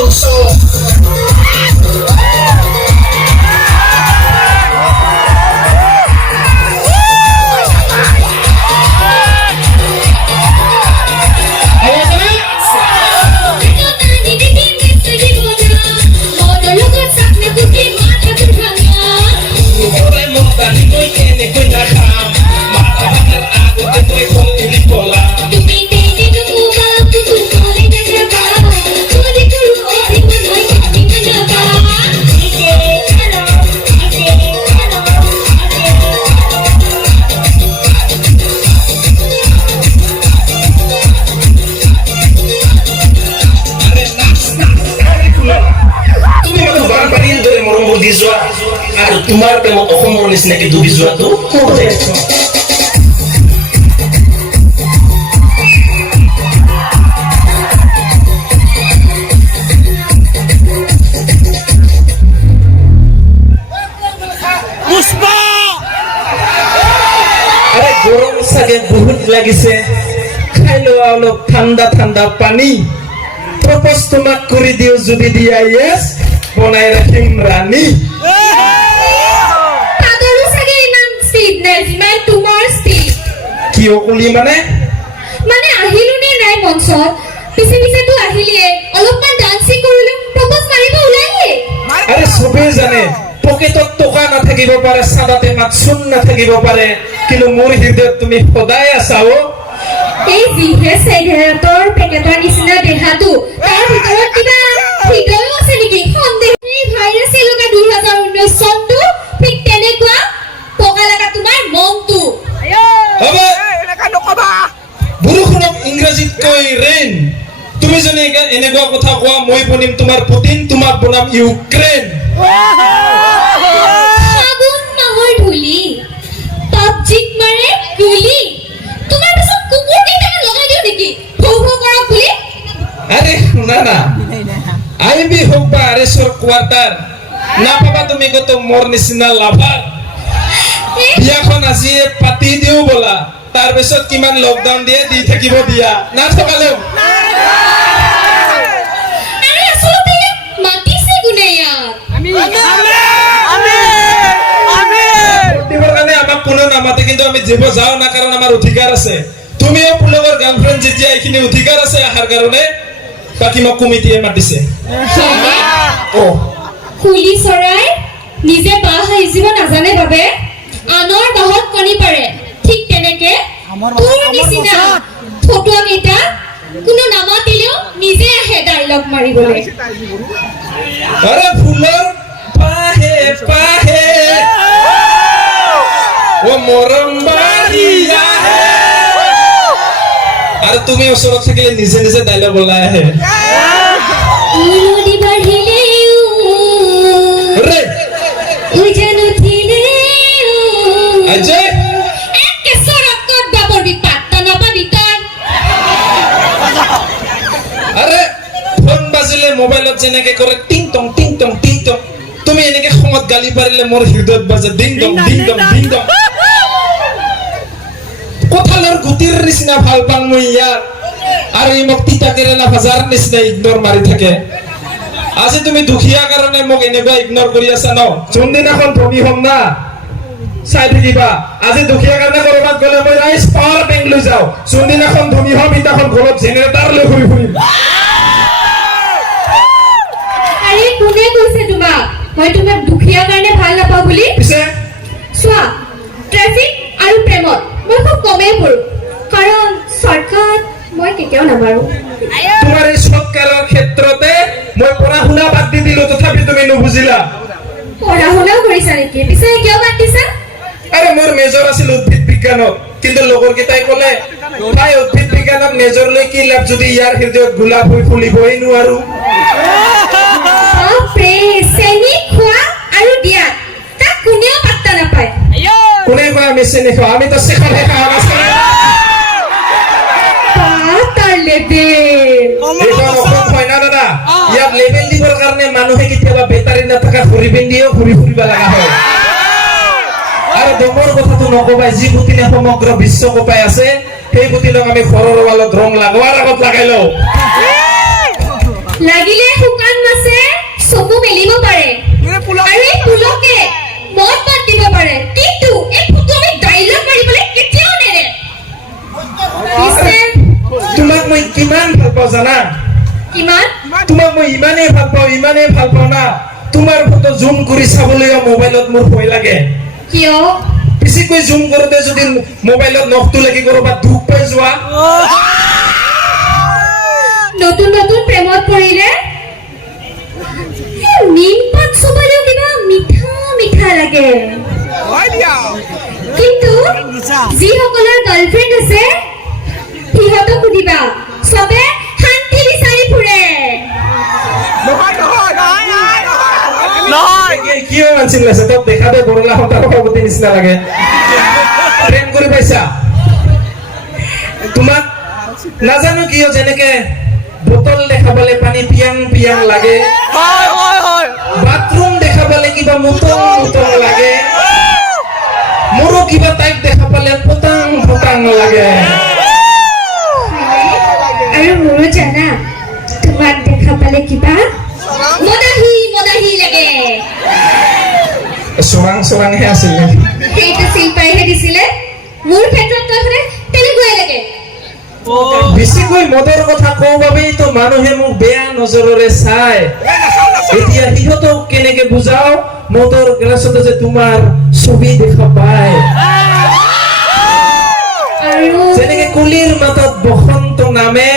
Alfonso. R তোমাৰ প্ৰেমত অসমৰ নিচিনাকে ডুবি যোৱাটো আৰে গৰম চাগে বহুত লাগিছে খাই লোৱা অলপ ঠাণ্ডা ঠাণ্ডা পানী প্ৰপ'জ তোমাক কৰি দিও যদি দিয়া ইয়েছ বনাই ৰাখিম ৰাণী কিয় কলি মানে আহিলো নে নাই মঞ্চত পিছে পিছে তো আহিলিয়ে অলপমান ডান্সিং কৰিলো প্ৰপ'জ মাৰিব ওলাইয়ে আৰে সবে জানে পকেটত টকা নাথাকিব পাৰে সাদাতে মাছুন নাথাকিব পাৰে কিন্তু মোৰ হৃদয়ত তুমি সদায় আছা ও এই জিহে চেগেৰেটৰ পেকেটৰ নিচিনা দেহাটো তাৰ ভিতৰত কিবা হৃদয় আছে নেকি সন্দেহ এই ভাইৰাছ লগা 2019 চনটো ঠিক তেনেকুৱা পকা লগা তোমাৰ মনটো হবে বৰষুণক ইংৰাজীত কয় ৰেইন তুমি যদি এনেকুৱা কথা কোৱা মই বনিম তোমাৰ পুতিন তোমাক বনাম ইউক্ৰেইন ফাগুন মাহৰ ধূলি পাবজিত মাৰে গুলি তোমাৰ পিছত কুকুৰ কেইটাকে লগাই দিও নেকি ভৌ ভৌ কৰা বুলি আরে না না আইবি হোক বা আরেশ্বর কোয়ার্টার না পাবা তুমি কত মোর নিচিনা লাভার বিয়াখন আজি পাতি দিও বলা তাৰ পিছত কিমান লকডাউন দিয়ে দি থাকিব দিয়া না থকালেও আৰে আসলে মাতিছে গুনে ইয়াত দিবৰ কাৰণে আমাক কোনো নামাতে কিন্তু আমি যাব যাও না কাৰণ আমাৰ অধিকাৰ আছে তুমিও পুলগৰ গাৰ্লফ্ৰেণ্ড যেতিয়া এইখিনি অধিকাৰ আছে আহাৰ কাৰণে বাকি মোক কমিটিয়ে মাতিছে ও কুলি চৰাই নিজে বাহ আহিব নাজানে বাবে আনৰ বাহত কণী পাৰে ঠিক তেনেকে তোৰ নিচিনা ফটোৱা কেইটা কোনো নামাতিলেও নিজে আহে ডায়লগ মাৰিবলৈ আৰে ফুলৰ পাহে পাহে ও মৰম বাৰিয়া হে আৰু তুমি ওচৰত থাকিলে নিজে নিজে ডায়লগ ওলাই আহে নদী বাঢ়িলে ৰে উজান উঠিলে অজয় একে সৰকত বাবৰবি পাত্তা নাপাবি তই আৰে ফোন বাজিলে মোবাইলত যেনেকে কৰে টিং টং তুমি এনেকে খঙত গালি পাৰিলে মোৰ হৃদয়ত বাজে ডিং ডং কঁঠালৰ গুটিৰ নিচিনা ভাল পাওঁ মই ইয়াক আৰু ই মোক তিতা কেৰেলা ভাজাৰ নিচিনা ইগনৰ মাৰি থাকে আজি তুমি দুখীয়া কাৰণে মোক এনেকুৱা ইগনৰ কৰি আছা ন যোনদিনাখন ধনী হ'ম না চাই থাকিবা আজি দুখীয়া কাৰণে কৰবাত গ'লে মই ৰাইজ পাৱাৰ বেংক লৈ যাওঁ যোনদিনাখন ধনী হ'ম ইটাখন ঘৰত জেনেৰেটাৰ লৈ ঘূৰি ফুৰিম আৰে কোনে কৈছে তোমাক মই তোমাক দুখীয়া কাৰণে ভাল নাপাওঁ বুলি পিছে চোৱা ট্ৰেফিক আৰু প্ৰেমত মই খুব কমেই পৰো কাৰণ চৰকাৰত মই কেতিয়াও নামাৰো তোমাৰ এই সৎকাৰৰ ক্ষেত্ৰতে মই পঢ়া শুনা বাদ দি দিলো তথাপি তুমি নুবুজিলা পঢ়া শুনাও কৰিছা নেকি পিছে কিয় বাদ দিছা আৰে মোৰ মেজৰ আছিল উদ্ভিদ বিজ্ঞানত কিন্তু লগৰ কেইটাই ক'লে তাই উদ্ভিদ বিজ্ঞানত মেজৰ লৈ কি লাভ যদি ইয়াৰ হৃদয়ত গোলাপ হৈ ফুলিবই নোৱাৰো বাপৰে চেনি খোৱা আৰু দিয়া তাক কোনেও পাত্তা নাপায় কোনে কয় আমি চেনি খাওঁ আমি তো চেখনহে খাওঁ নাছিল তাৰ লেবেল এইখন অসম হয় না দাদা ইয়াত লেবেল দিবৰ কাৰণে মানুহে কেতিয়াবা বেটাৰী নাথাকা ঘূৰি পিন্ধিও ঘূৰি ফুৰিব লগা হয় আৰু ডমৰ কথাটো নকবাই যি পুতিনে সমগ্ৰ বিশ্ব কপাই আছে সেই পুতিনক আমি ঘৰৰ ৱালত ৰং লগোৱাৰ আগত লগাই লওঁ লাগিলে শুকান মাছে চকু মেলিব পাৰে আৰু এই পুলকে মদ পাত দিব পাৰে, কিন্তু এই ফুটুমি ডাইলগ মাৰিবলৈ কেতিয়াও নেৰে। পিছে তোমাক মই কিমান ভাল পাওঁ জানা? কিমান? তোমাক মই ইমানেই ভাল পাওঁ না, তোমাৰ ফটো জুম কৰি চাবলৈ মোবাইলত মোৰ ভয় লাগে। কিয়? বেছিকৈ জুম কৰোঁতে যদি মোবাইলত নখটো লাগি কৰবাত দুখ পাই যোৱা। নতুন নতুন প্ৰেমত পৰিলে নিমপাত চুবালেও কিবা মিঠা মিঠা লাগে, কিন্তু যিসকলৰ গাৰ্লফ্ৰেণ্ড আছে সিহঁতক সুধিবা, চবে শান্তি বিচাৰি ফুৰে। কিয় মানছিল আছে তোক দেখাতে বৰলা সন্তান সভাপতি নিচিনা লাগে। প্ৰেম কৰি পাইছা? তোমাক নাজানো কিয় যেনেকে বটল দেখা পালে পানী পিয়াং পিয়াং লাগে, বাথৰুম দেখা পালে কিবা মুতং মুতং লাগে, মোৰো কিবা তাইক দেখা পালে পতাং পতাং লাগে। আৰু মোৰো জানা, তোমাক দেখা পালে কিবা মদাহি মদাহি লাগে। চোৰাং চোৰাংহে আছিল নেকি? সেইটো চিল্পাইহে দিছিলে, মোৰ ক্ষেত্ৰত তই তেনেকুৱাই লাগে। বেছিকৈ মদৰ কথা কওঁ বাবেইতো মানুহে মোক বেয়া নজৰেৰে চায়। এতিয়া সিহঁতক কেনেকে বুজাও মদৰ গ্লাছতে যে তোমাৰ ছবি দেখা পায়, আৰু যেনেকে কুলিৰ মাতত বসন্ত নামে